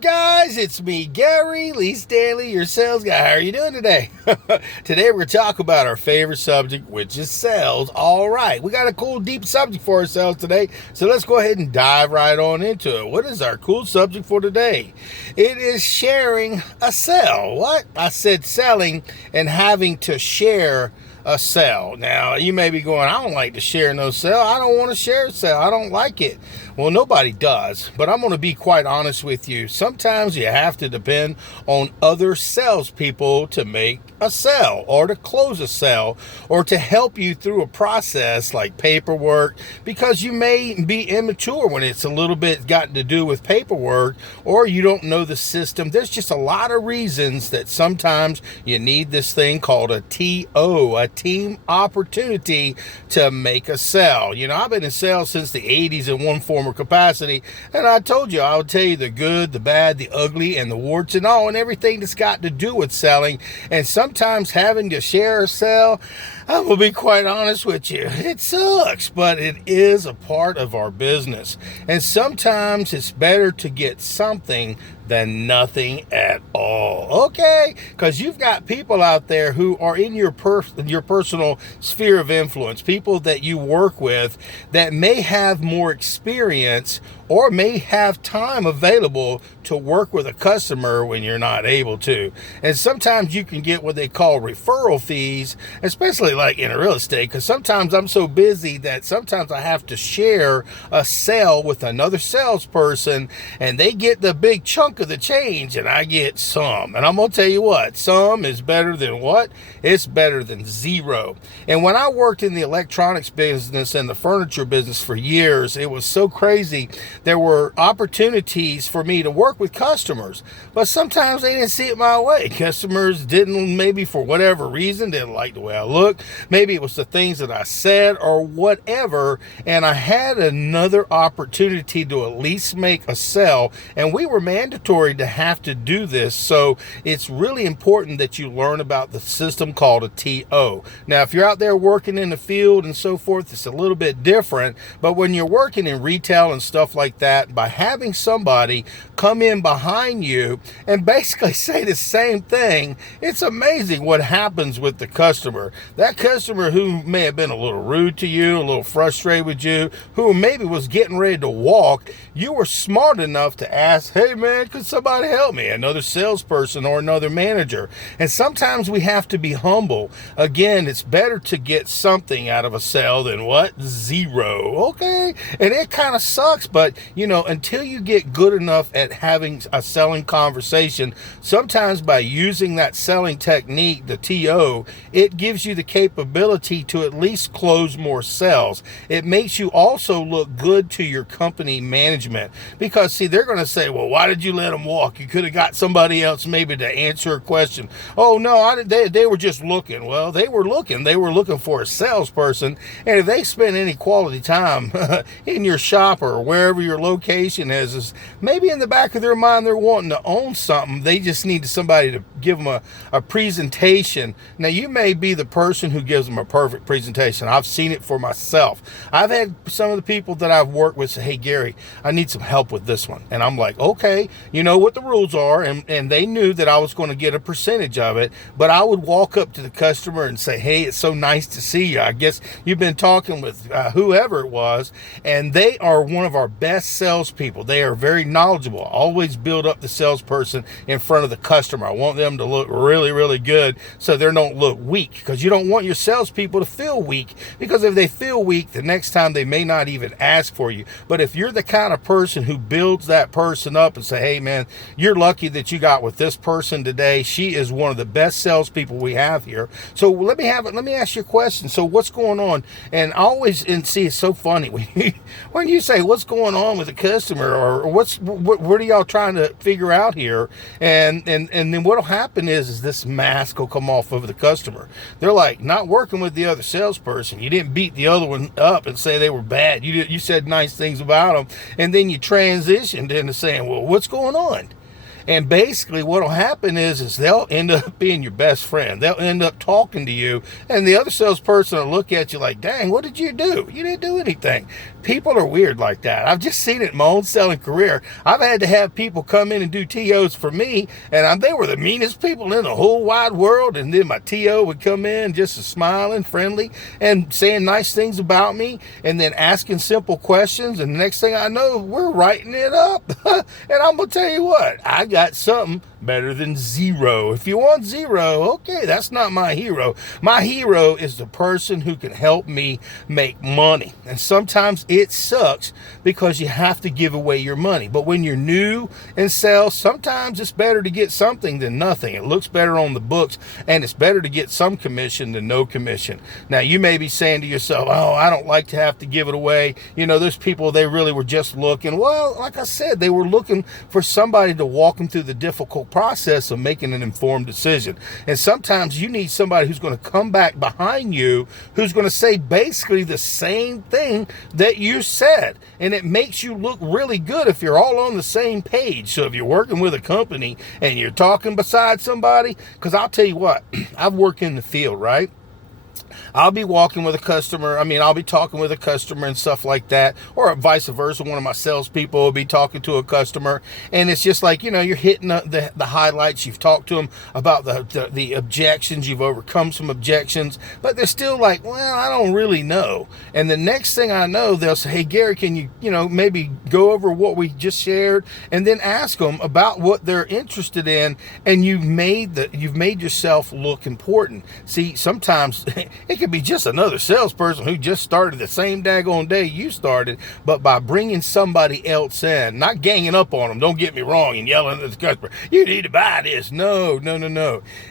guys, it's me, Gary Lee Stanley, your sales guy. How are you doing today? Today we're going to talk about our favorite subject, which is sales. All right, we got a cool, deep subject for ourselves today, so let's go ahead and dive right on into it. What is our cool subject for today? It is sharing a sale. What? I said selling and having to share a sale. Now, you may be going, I don't like to share no sale. I don't want to share a sale. I don't like it. Well, nobody does, but I'm going to be quite honest with you. Sometimes you have to depend on other salespeople to make a sale or to close a sale or to help you through a process like paperwork, because you may be immature when it's a little bit got to do with paperwork, or you don't know the system. There's just a lot of reasons that sometimes you need this thing called a TO, a team opportunity, to make a sale. You know, I've been in sales since the 80s in one form or capacity, and I told you I would tell you the good, the bad, the ugly, and the warts and all, and everything that's got to do with selling. And sometimes having to share a sale, I will be quite honest with you, it sucks, but it is a part of our business. And sometimes it's better to get something than nothing at all. Okay? Because you've got people out there who are in your personal sphere of influence, people that you work with that may have more experience or may have time available to work with a customer when you're not able to. And sometimes you can get what they call referral fees, especially like in real estate, because sometimes I'm so busy that sometimes I have to share a sale with another salesperson, and they get the big chunk of the change and I get some. And I'm going to tell you what, some is better than what? It's better than zero. And when I worked in the electronics business and the furniture business for years, it was so crazy. There were opportunities for me to work with customers, but sometimes they didn't see it my way. Customers didn't, maybe for whatever reason, didn't like the way I looked. Maybe it was the things that I said or whatever, and I had another opportunity to at least make a sale, and we were mandatory to have to do this. So it's really important that you learn about the system called a TO. Now, if you're out there working in the field and so forth, it's a little bit different, but when you're working in retail and stuff like that, by having somebody come in behind you and basically say the same thing, it's amazing what happens with the customer. That customer who may have been a little rude to you, a little frustrated with you, who maybe was getting ready to walk, you were smart enough to ask, hey man, could somebody help me? Another salesperson or another manager. And sometimes we have to be humble. Again, it's better to get something out of a sale than what? Zero. Okay? And it kind of sucks, but you know, until you get good enough at having a selling conversation, sometimes by using that selling technique, the TO, it gives you the capability to at least close more sales. It makes you also look good to your company management, because see, they're going to say, well, why did you let them walk? You could have got somebody else maybe to answer a question. Oh no, they were just looking. Well, they were looking for a salesperson, and if they spend any quality time in your shop or wherever your location is maybe in the back of their mind they're wanting to own something. They just need somebody to give them a presentation. Now, you may be the person who gives them a perfect presentation. I've seen it for myself. I've had some of the people that I've worked with say, hey Gary, I need some help with this one. And I'm like, okay, you know what the rules are, and they knew that I was going to get a percentage of it, but I would walk up to the customer and say, hey, it's so nice to see you. I guess you've been talking with whoever it was, and they are one of our best salespeople. They are very knowledgeable. Always build up the salesperson in front of the customer. I want them to look really, really good so they don't look weak, because you don't want your salespeople to feel weak, because if they feel weak, the next time they may not even ask for you. But if you're the kind of person who builds that person up and say, hey man, you're lucky that you got with this person today. She is one of the best salespeople we have here. So let me ask you a question. So what's going on? And see, it's so funny when you say what's going on with the customer, or what are y'all trying to figure out here? And then what'll happen is this mask will come off of the customer. They're like, not working with the other salesperson. You didn't beat the other one up and say they were bad. You said nice things about them, and then you transitioned into saying, well, what's going on? And basically what will happen is they'll end up being your best friend. They'll end up talking to you, and the other salesperson will look at you like, dang, what did you do? You didn't do anything. People are weird like that. I've just seen it in my own selling career. I've had to have people come in and do TOs for me, and they were the meanest people in the whole wide world, and then my TO would come in just smiling, friendly, and saying nice things about me, and then asking simple questions, and the next thing I know, we're writing it up. And I'm going to tell you what, I got something better than zero. If you want zero, okay, that's not my hero. My hero is the person who can help me make money. And sometimes it sucks because you have to give away your money. But when you're new in sales, sometimes it's better to get something than nothing. It looks better on the books, and it's better to get some commission than no commission. Now, you may be saying to yourself, oh, I don't like to have to give it away. You know, those people, they really were just looking. Well, like I said, they were looking for somebody to walk them through the difficult process of making an informed decision. And sometimes you need somebody who's going to come back behind you, who's going to say basically the same thing that you said. And it makes you look really good if you're all on the same page. So if you're working with a company and you're talking beside somebody, because I'll tell you what, I've worked in the field, right? I'll be walking with a customer. I'll be talking with a customer and stuff like that, or vice versa. One of my salespeople will be talking to a customer, and it's just like, you're hitting the highlights. You've talked to them about the objections. You've overcome some objections, but they're still like, well, I don't really know. And the next thing I know, they'll say, hey, Gary, can you, maybe go over what we just shared, and then ask them about what they're interested in, and you've made yourself look important. See, sometimes it could be just another salesperson who just started the same daggone day you started, but by bringing somebody else in, not ganging up on them, don't get me wrong, and yelling at the customer, you need to buy this. No.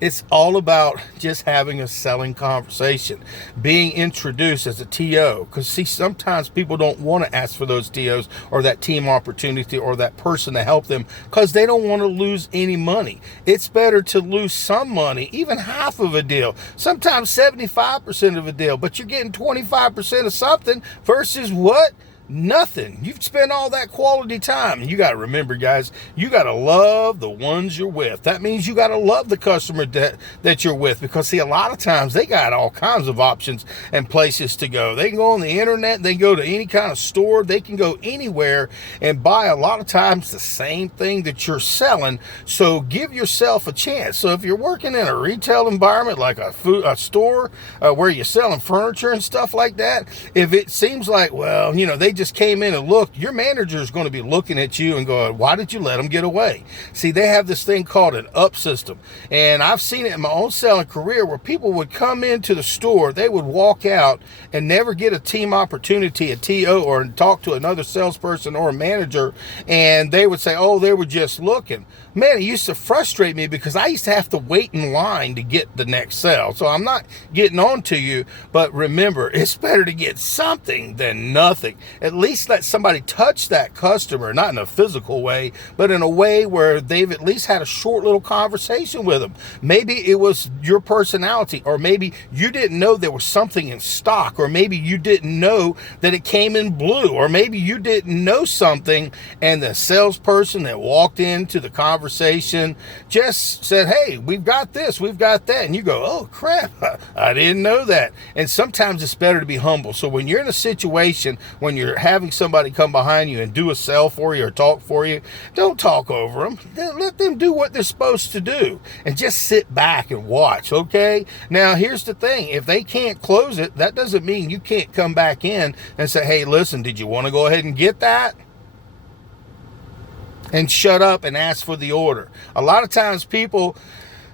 It's all about just having a selling conversation, being introduced as a TO, because see, sometimes people don't want to ask for those TOs or that team opportunity or that person to help them because they don't want to lose any money. It's better to lose some money, even half of a deal, sometimes 75% of a deal, but you're getting 25% of something versus what? Nothing. You've spent all that quality time. And you got to remember, guys, you got to love the ones you're with. That means you got to love the customer that you're with, because see, a lot of times they got all kinds of options and places to go. They can go on the internet, they can go to any kind of store, they can go anywhere and buy a lot of times the same thing that you're selling. So give yourself a chance. So if you're working in a retail environment like a store where you're selling furniture and stuff like that, if it seems like, well, they just came in and looked, your manager is going to be looking at you and going, why did you let them get away? See, they have this thing called an up system. And I've seen it in my own selling career where people would come into the store, they would walk out and never get a team opportunity, a TO, or talk to another salesperson or a manager. And they would say, oh, they were just looking. Man, it used to frustrate me because I used to have to wait in line to get the next sale. So I'm not getting on to you, but remember, it's better to get something than nothing. At least let somebody touch that customer, not in a physical way, but in a way where they've at least had a short little conversation with them. Maybe it was your personality, or maybe you didn't know there was something in stock, or maybe you didn't know that it came in blue, or maybe you didn't know something, and the salesperson that walked into the conversation just said, hey, we've got this, we've got that, and you go, oh crap, I didn't know that. And sometimes it's better to be humble. So when you're in a situation, when you're having somebody come behind you and do a sell for you or talk for you, don't talk over them. Let them do what they're supposed to do and just sit back and watch, okay? Now, here's the thing. If they can't close it, that doesn't mean you can't come back in and say, hey, listen, did you want to go ahead and get that? And shut up and ask for the order. A lot of times people,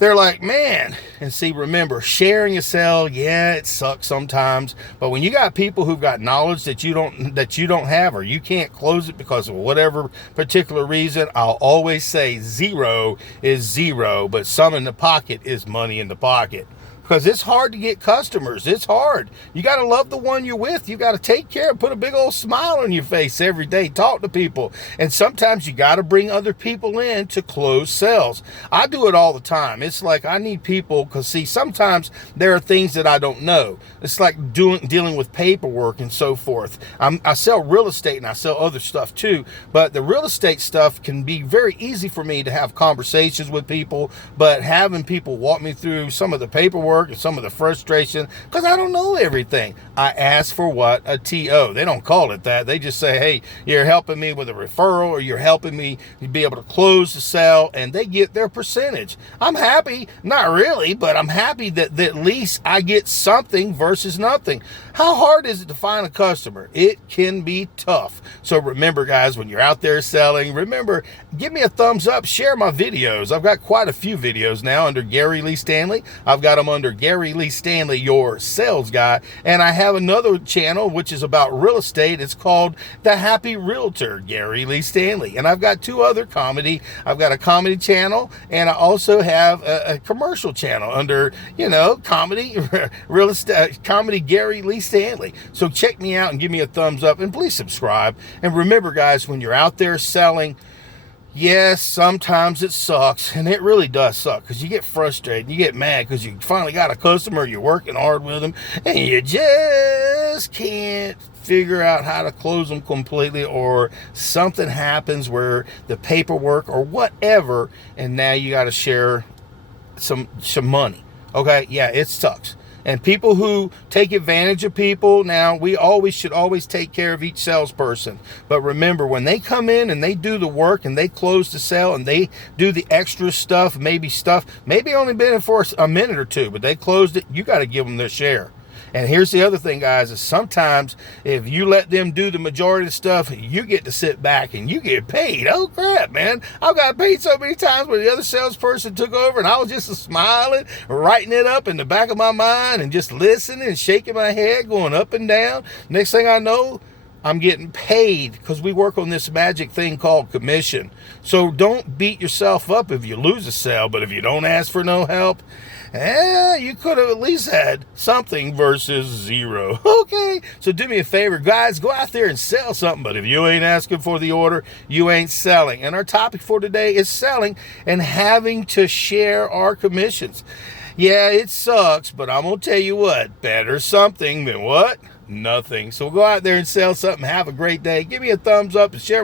they're like, man, and see, remember, sharing a sale, yeah, it sucks sometimes, but when you got people who've got knowledge that you don't have, or you can't close it because of whatever particular reason, I'll always say zero is zero, but some in the pocket is money in the pocket. because it's hard to get customers. It's hard. You got to love the one you're with. You got to take care, put a big old smile on your face every day, talk to people. And sometimes you got to bring other people in to close sales. I do it all the time. It's like I need people because, see, sometimes there are things that I don't know. It's like dealing with paperwork and so forth. I sell real estate and I sell other stuff too, but the real estate stuff can be very easy for me to have conversations with people, but having people walk me through some of the paperwork and some of the frustration, because I don't know everything. I ask for what? A TO. They don't call it that. They just say, hey, you're helping me with a referral, or you're helping me be able to close the sale, and they get their percentage. I'm happy, not really, but I'm happy that at least I get something versus nothing. How hard is it to find a customer? It can be tough. So remember, guys, when you're out there selling, remember, give me a thumbs up, share my videos. I've got quite a few videos now under Gary Lee Stanley. I've got them under Gary Lee Stanley, your sales guy. And I have another channel, which is about real estate. It's called The Happy Realtor, Gary Lee Stanley. And I've got two other comedy. I've got a comedy channel, and I also have a commercial channel under, comedy, real estate, comedy Gary Lee Stanley. So check me out and give me a thumbs up, and please subscribe. And remember, guys, when you're out there selling, yes, sometimes it sucks, and it really does suck, because you get frustrated, you get mad because you finally got a customer, you're working hard with them, and you just can't figure out how to close them completely, or something happens where the paperwork or whatever, and now you got to share some money. Okay, yeah, it sucks. And people who take advantage of people, now we should always take care of each salesperson. But remember, when they come in and they do the work and they close the sale and they do the extra stuff, maybe only been in for a minute or two, but they closed it, you got to give them their share. And here's the other thing, guys, is sometimes if you let them do the majority of the stuff, you get to sit back and you get paid. Oh, crap, man. I've got paid so many times where the other salesperson took over and I was just smiling, writing it up in the back of my mind and just listening and shaking my head, going up and down. Next thing I know, I'm getting paid, because we work on this magic thing called commission. So don't beat yourself up if you lose a sale, but if you don't ask for no help, you could have at least had something versus zero. Okay, so do me a favor, guys, go out there and sell something, but if you ain't asking for the order, you ain't selling. And our topic for today is selling and having to share our commissions. Yeah, it sucks, but I'm going to tell you what, better something than what? Nothing. So go out there and sell something. Have a great day. Give me a thumbs up and share